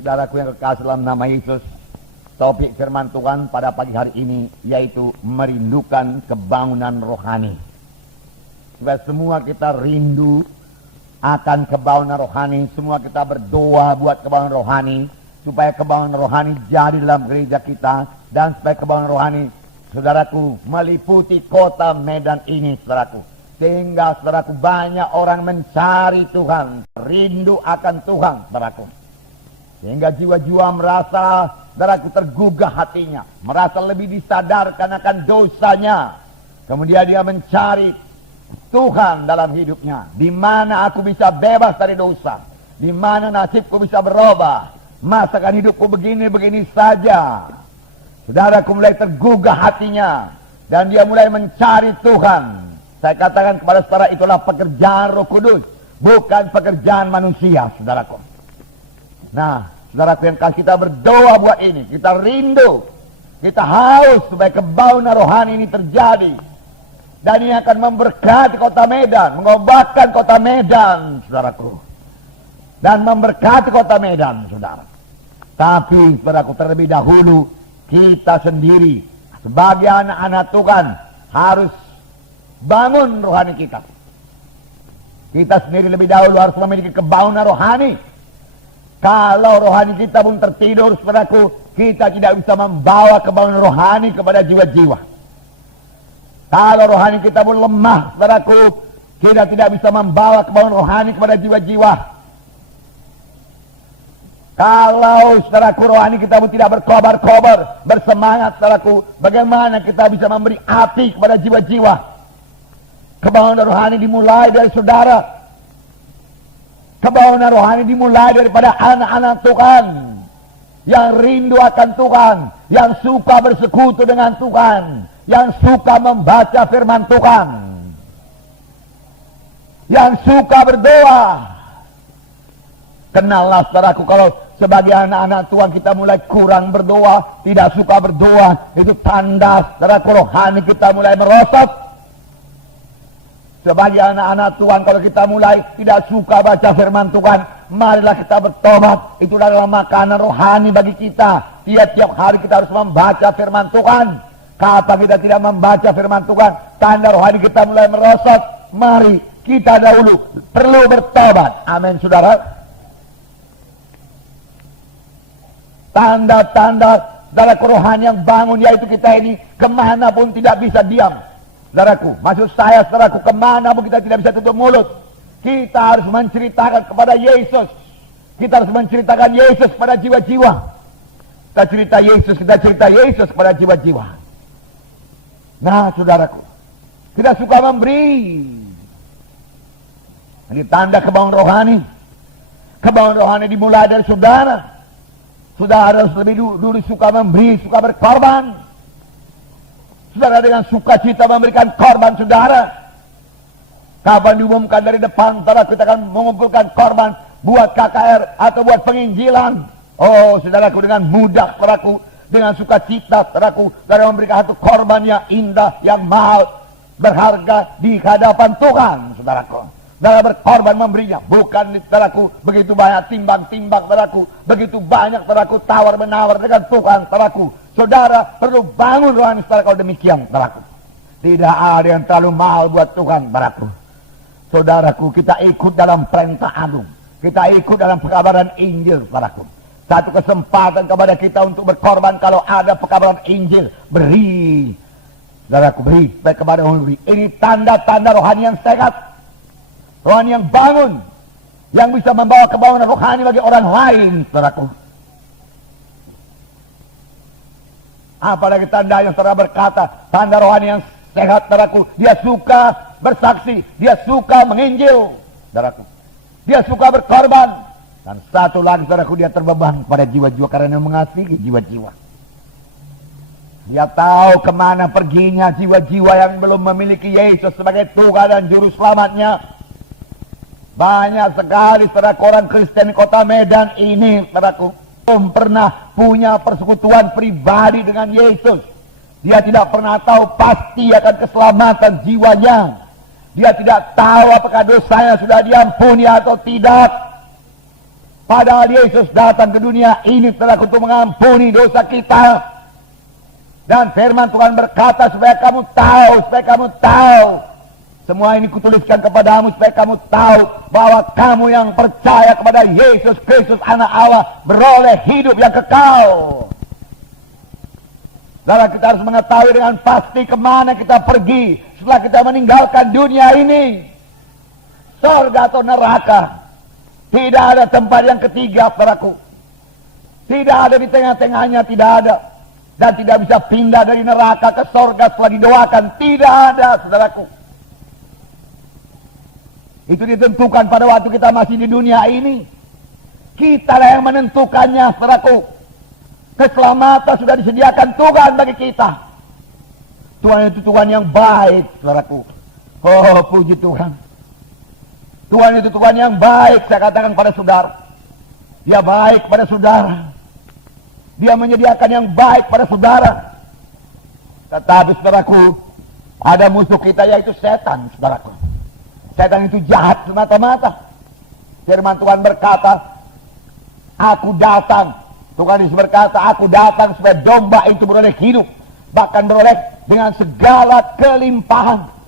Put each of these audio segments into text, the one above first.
Saudaraku yang kekasih dalam nama Yesus, topik firman Tuhan pada pagi hari ini yaitu merindukan kebangunan rohani. Supaya semua kita rindu akan kebangunan rohani, semua kita berdoa buat kebangunan rohani, supaya kebangunan rohani jadi dalam gereja kita, dan supaya kebangunan rohani, saudaraku, meliputi kota Medan ini, saudaraku. Sehingga, saudaraku, banyak orang mencari Tuhan, rindu akan Tuhan, saudaraku. Sehingga jiwa-jiwa merasa, saudaraku, tergugah hatinya, merasa lebih disadarkan akan dosanya. Kemudian dia mencari Tuhan dalam hidupnya. Di mana aku bisa bebas dari dosa? Di mana nasibku bisa berubah? Masakan hidupku begini-begini saja. Saudaraku mulai tergugah hatinya, dan dia mulai mencari Tuhan. Saya katakan kepada saudara, itulah pekerjaan Roh Kudus, bukan pekerjaan manusia, saudaraku. Nah, saudaraku yang kasih, kita berdoa buat ini. Kita rindu, kita haus supaya kebangunan rohani ini terjadi. Dan ini akan memberkati kota Medan, mengobatkan kota Medan, saudaraku. Dan memberkati kota Medan, saudara. Tapi, saudaraku, terlebih dahulu, kita sendiri, sebagai anak-anak Tuhan, harus bangun rohani kita. Kita sendiri lebih dahulu harus memiliki kebangunan rohani. Kalau rohani kita pun tertidur, saudaraku, kita tidak bisa membawa kebangunan rohani kepada jiwa-jiwa. Kalau rohani kita pun lemah, saudaraku, kita tidak bisa membawa kebangunan rohani kepada jiwa-jiwa. Kalau, saudaraku, rohani kita pun tidak berkobar-kobar, bersemangat, saudaraku, bagaimana kita bisa memberi api kepada jiwa-jiwa? Kebangunan rohani dimulai dari saudara. Kebangunan rohani dimulai daripada anak-anak Tuhan yang rindu akan Tuhan, yang suka bersekutu dengan Tuhan, yang suka membaca firman Tuhan, yang suka berdoa. Kenallah, saudaraku, kalau sebagai anak-anak Tuhan kita mulai kurang berdoa, tidak suka berdoa, itu tanda, saudaraku, rohani kita mulai merosot. Sebagai anak-anak Tuhan, kalau kita mulai tidak suka baca firman Tuhan, marilah kita bertobat. Itu adalah makanan rohani bagi kita. Tiap-tiap hari kita harus membaca firman Tuhan. Kapan kita tidak membaca firman Tuhan, tanda rohani kita mulai merosot. Mari kita dahulu perlu bertobat. Amin, saudara. Tanda-tanda dalam rohani yang bangun, yaitu kita ini kemanapun tidak bisa diam. Saudaraku, maksud saya, saudaraku, kemana pun kita tidak bisa tutup mulut. Kita harus menceritakan kepada Yesus. Kita harus menceritakan Yesus pada jiwa-jiwa. Kita cerita Yesus pada jiwa-jiwa. Nah, saudaraku, kita suka memberi. Ini tanda kebangunan rohani. Kebangunan rohani dimulai dari saudara. Saudara harus lebih dulu suka memberi, suka berkorban. Saudara dengan sukacita memberikan korban, saudara. Kapan diumumkan dari depan, saudara, kita akan mengumpulkan korban buat KKR atau buat penginjilan. Oh, saudaraku, dengan mudah, saudaraku, dengan sukacita, saudaraku, saudara memberikan satu korban yang indah, yang mahal, berharga di hadapan Tuhan, saudaraku. Saudara berkorban memberinya, bukan, saudaraku, begitu banyak timbang-timbang, saudaraku, begitu banyak, saudaraku, tawar-menawar dengan Tuhan, saudaraku. Saudara perlu bangun rohani, saudara, kalau demikian, saudaraku. Tidak ada yang terlalu mahal buat Tuhan, saudaraku. Saudaraku, kita ikut dalam perintah agung. Kita ikut dalam pekabaran Injil, saudaraku. Satu kesempatan kepada kita untuk berkorban kalau ada pekabaran Injil. Beri, saudaraku, beri supaya kepada orang beri. Ini tanda-tanda rohani yang sehat, rohani yang bangun, yang bisa membawa kebangunan rohani bagi orang lain, saudaraku. Apalagi tanda yang saudara berkata, tanda rohani yang sehat, saudaraku. Dia suka bersaksi, dia suka menginjil, saudaraku. Dia suka berkorban. Dan satu lagi, saudaraku, dia terbeban pada jiwa-jiwa karena mengasihi jiwa-jiwa. Dia tahu kemana perginya jiwa-jiwa yang belum memiliki Yesus sebagai Tuhan dan Juru Selamatnya. Banyak sekali, saudaraku, orang Kristen di kota Medan ini, saudaraku, belum pernah punya persekutuan pribadi dengan Yesus. Dia tidak pernah tahu pasti akan keselamatan jiwanya. Dia tidak tahu apakah dosanya sudah diampuni atau tidak. Padahal Yesus datang ke dunia ini telah untuk mengampuni dosa kita. Dan firman Tuhan berkata supaya kamu tahu. Semua ini kutuliskan kepadamu supaya kamu tahu bahwa kamu yang percaya kepada Yesus Kristus anak Allah beroleh hidup yang kekal. Saudara, kita harus mengetahui dengan pasti kemana kita pergi setelah kita meninggalkan dunia ini. Surga atau neraka. Tidak ada tempat yang ketiga, saudaraku. Tidak ada di tengah-tengahnya, tidak ada. Dan tidak bisa pindah dari neraka ke surga setelah didoakan. Tidak ada, saudaraku. Itu ditentukan pada waktu kita masih di dunia ini. Kita lah yang menentukannya, saudaraku. Keselamatan sudah disediakan Tuhan bagi kita. Tuhan itu Tuhan yang baik, saudaraku. Oh, puji Tuhan. Tuhan itu Tuhan yang baik, saya katakan pada saudara. Dia baik pada saudara. Dia menyediakan yang baik pada saudara. Tetapi saudaraku, ada musuh kita yaitu setan, saudaraku. Setan itu jahat semata-mata. Firman Tuhan berkata, aku datang. Tuhan Yesus berkata, aku datang supaya domba itu beroleh hidup. Bahkan beroleh dengan segala kelimpahan.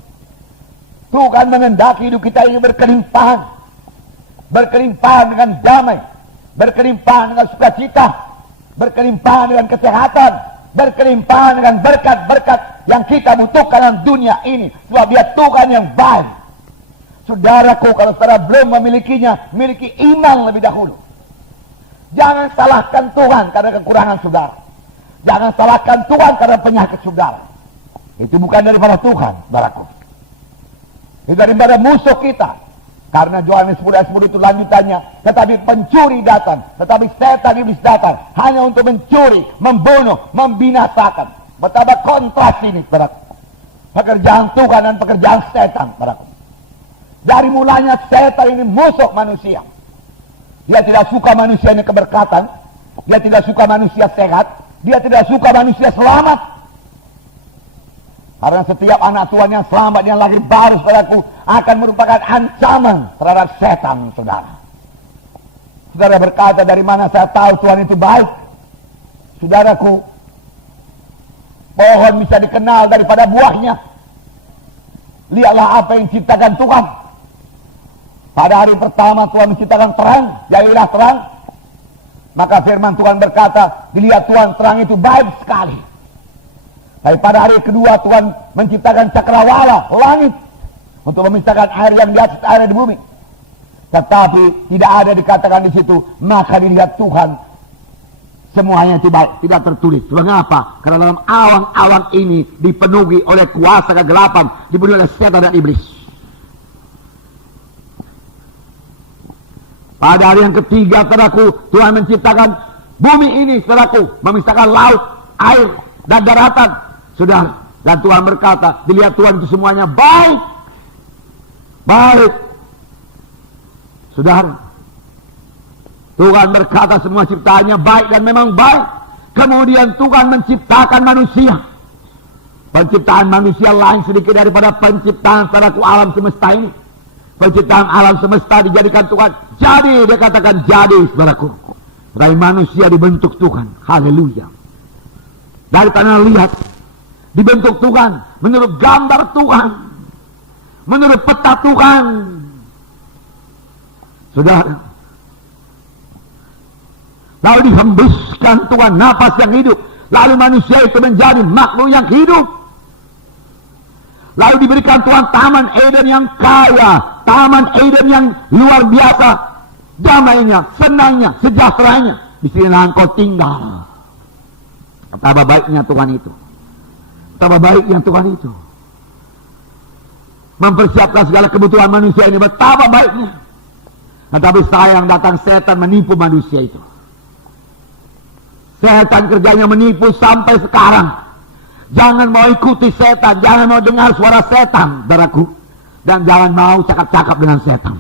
Tuhan mengendaki hidup kita ini berkelimpahan. Berkelimpahan dengan damai. Berkelimpahan dengan sukacita. Berkelimpahan dengan kesehatan. Berkelimpahan dengan berkat-berkat yang kita butuhkan dalam dunia ini. Sebab dia Tuhan yang baik. Saudaraku, kalau saudara belum memilikinya, miliki iman lebih dahulu. Jangan salahkan Tuhan karena kekurangan saudara. Jangan salahkan Tuhan karena penyakit saudara. Itu bukan daripada Tuhan, saudaraku. Itu daripada musuh kita. Karena Yohanes 10:10 itu lanjutannya. Tetapi pencuri datang. Tetapi setan iblis datang. Hanya untuk mencuri, membunuh, membinasakan. Betapa kontras ini, saudaraku. Pekerjaan Tuhan dan pekerjaan setan, saudaraku. Dari mulanya setan ini musuh manusia. Dia tidak suka manusianya keberkatan. Dia tidak suka manusia sehat. Dia tidak suka manusia selamat. Karena setiap anak Tuhan yang selamat, yang lahir baru, saudaraku, akan merupakan ancaman terhadap setan, saudara. Saudara berkata, dari mana saya tahu Tuhan itu baik? Saudaraku, pohon bisa dikenal daripada buahnya. Lihatlah apa yang diciptakan Tuhan. Pada hari pertama Tuhan menciptakan terang, jadilah terang. Maka firman Tuhan berkata, dilihat Tuhan terang itu baik sekali. Tapi pada hari kedua Tuhan menciptakan cakrawala, langit, untuk memisahkan air yang di atas air di bumi. Tetapi tidak ada dikatakan di situ, maka dilihat Tuhan semuanya tidak tertulis. Mengapa? Karena dalam awan-awan ini dipenuhi oleh kuasa kegelapan, dipenuhi oleh setan dan iblis. Pada hari yang ketiga, saudaraku, Tuhan menciptakan bumi ini, saudaraku, memisahkan laut, air, dan daratan. Saudara, dan Tuhan berkata, dilihat Tuhan itu semuanya baik. Baik. Saudara, Tuhan berkata semua ciptaannya baik dan memang baik. Kemudian Tuhan menciptakan manusia. Penciptaan manusia lain sedikit daripada penciptaan saudaraku alam semesta ini. Penciptaan alam semesta dijadikan Tuhan. Jadi, dia katakan jadi, saudaraku. Dari manusia dibentuk Tuhan. Haleluya. Dari tanah liat dibentuk Tuhan menurut gambar Tuhan, menurut peta Tuhan. Saudara, lalu dihembuskan Tuhan napas yang hidup, lalu manusia itu menjadi makhluk yang hidup. Lalu diberikan Tuhan taman Eden yang kaya, taman Eden yang luar biasa, damainya, senangnya, sejahteranya. Di sinilah engkau tinggal. Betapa baiknya Tuhan itu. Betapa baiknya Tuhan itu. Mempersiapkan segala kebutuhan manusia ini. Betapa baiknya. Tetapi sayang datang setan menipu manusia itu. Setan kerjanya menipu sampai sekarang. Jangan mau ikuti setan. Jangan mau dengar suara setan, saudaraku. Dan jangan mau cakap-cakap dengan setan.